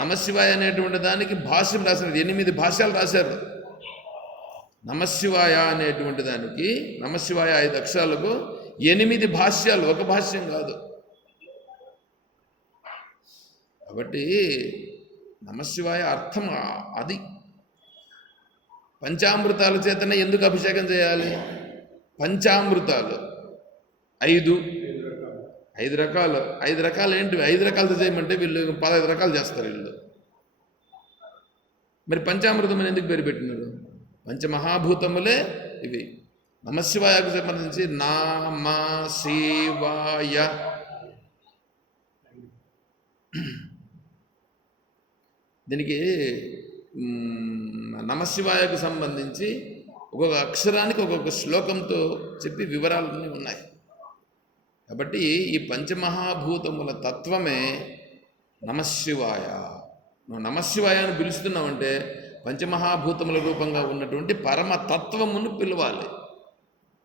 నమశివాయ అనేటువంటి దానికి భాష్యం రాశారు, 8 భాష్యాలు రాశారు. నమశివాయ అనేటువంటి దానికి, నమశివాయ 5 అక్షరాలకు 8 భాష్యాలు, ఒక భాష్యం కాదు. కాబట్టి నమశివాయ అర్థం అది. పంచామృతాల చేతనే ఎందుకు అభిషేకం చేయాలి? పంచామృతాలు 5 రకాలు. 5 రకాలు ఏంటివి? 5 రకాలతో చేయమంటే వీళ్ళు 15 రకాలు చేస్తారు వీళ్ళు. మరి పంచామృతం అని ఎందుకు పేరు పెట్టినారు? పంచమహాభూతములే ఇవి. నమశివాయకు సంబంధించి నమశివాయ, దీనికి నమశివాయకు సంబంధించి ఒక్కొక్క అక్షరానికి ఒక్కొక్క శ్లోకంతో చెప్పి వివరాలన్నీ ఉన్నాయి. కాబట్టి ఈ పంచమహాభూతముల తత్వమే నమశివాయ. నువ్వు నమశివాయ అని పిలుస్తున్నావంటే పంచమహాభూతముల రూపంగా ఉన్నటువంటి పరమతత్వమును పిలవాలి.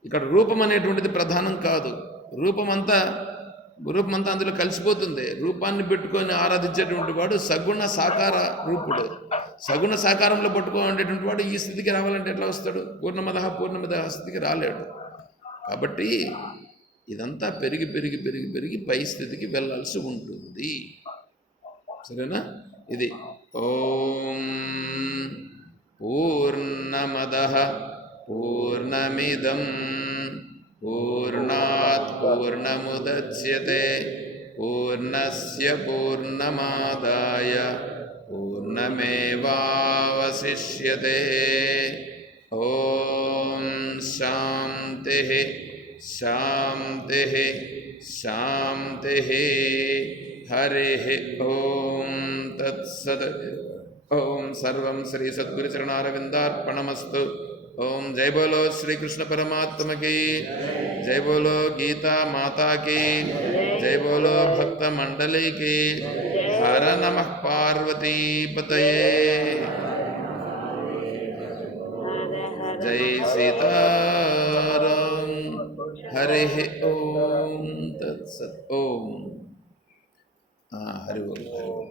ఇక్కడ రూపం అనేటువంటిది ప్రధానం కాదు. రూపమంతా అందులో కలిసిపోతుంది. రూపాన్ని పెట్టుకొని ఆరాధించేటువంటి వాడు సగుణ సాకార రూపుడు. సగుణ సాకారంలో పట్టుకోండేటువంటి వాడు ఈ స్థితికి రావాలంటే ఎట్లా వస్తాడు? పూర్ణమద స్థితికి రాలేడు. కాబట్టి ఇదంతా పెరిగి పెరిగి పెరిగి పెరిగి పై స్థితికి వెళ్ళాల్సి ఉంటుంది. సరేనా? ఇది ఓం పూర్ణమదః పూర్ణమిదం పూర్ణాత్ పూర్ణముదచ్యతే పూర్ణస్య పూర్ణమాదాయ పూర్ణమేవావశిష్యతే. ఓం శాంతి శాంతి శాంతి. హరి ఓం తత్సత్. ఓం సర్వం శ్రీ సద్గురు చరణారవిందార్పణమస్తు. ఓం జై బోలో శ్రీకృష్ణ పరమాత్మ की जय बोलो गीता माता की जय बोलो भक्त मंडली की. हर नमः पार्वती पतये. जय सीताराम. हरि ओम तत्सत. ओम हरि ओम.